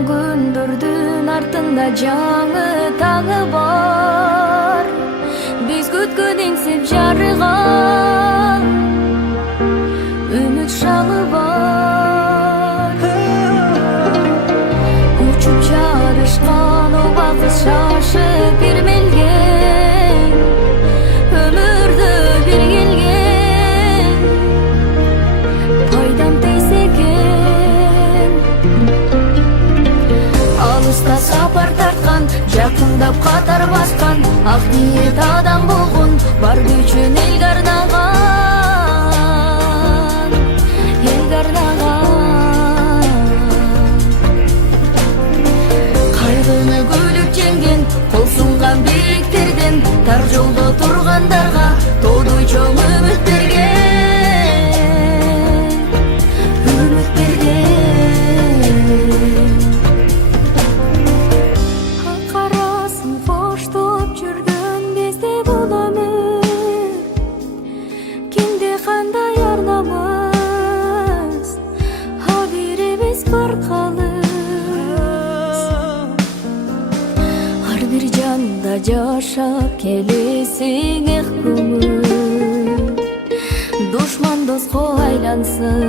Кайгырган күндөрдүн артында жаңы таңы бар. Биз күткөн эңсеп жарыган үмүт шалы бар. Учуп жарышкан убакыт шашып бир мелген, өмүрдө бир келген пайдам тейсе экен. Алыста сапар тарткан, жакындап катар баскан, ак ниет адам болгон, бар күчүн элге арнаган, элге арнаган. Кайгыны күлүп жеңген, кол сунган бийликтерден, тар жолдо тургандарга тоодой чоң үмүт берген, үмүт берген. Карасын коштоп жүргөн бизде бул өмүр, кимде кандай ар намыс, а бирибиз бар калыс. Ар бир жанда жашап келесиң эх көңүл, душман доско айлансын.